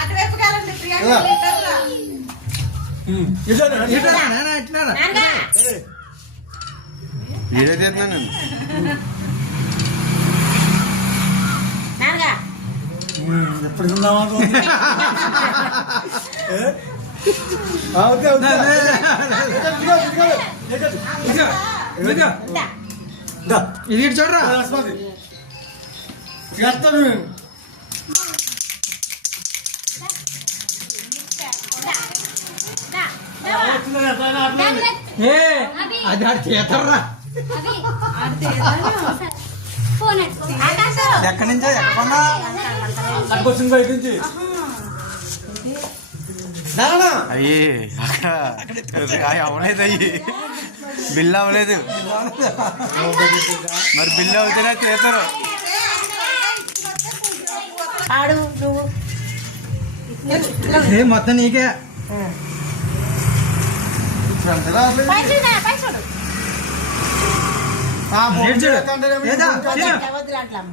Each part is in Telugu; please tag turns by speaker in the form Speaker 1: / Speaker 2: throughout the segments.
Speaker 1: అటువైపు కాలండి ప్రియాంక లీటర్లా.
Speaker 2: ఇట్లా నాన్న, ఇట్లా రా.
Speaker 3: వీడియో తీస్తున్నాను నేను
Speaker 4: ఎప్పుడు
Speaker 2: ఇదిగో. ఇది చూడరా
Speaker 4: చేస్తాను
Speaker 2: ఏ అది ఆడు చేతర్రా ఎక్కడి నుంచో ఎక్కడ కొన్నా
Speaker 4: అట్టుకొచ్చింది బయట నుంచి.
Speaker 3: అయ్యి అక్కడ అవి అవ్వలేదు అయ్యి. బిల్ అవ్వలేదు. మరి బిల్ అవుతేనే చేస్తారు.
Speaker 1: ఆడు నువ్వు.
Speaker 2: ఏ మొత్తం నీకే?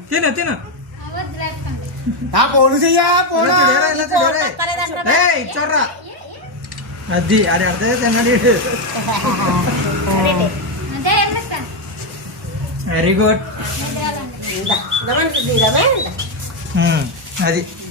Speaker 2: తిను. తిను. చూడరా అది అది అర్థం తిన్నాడు. Very good
Speaker 1: 来
Speaker 2: 的。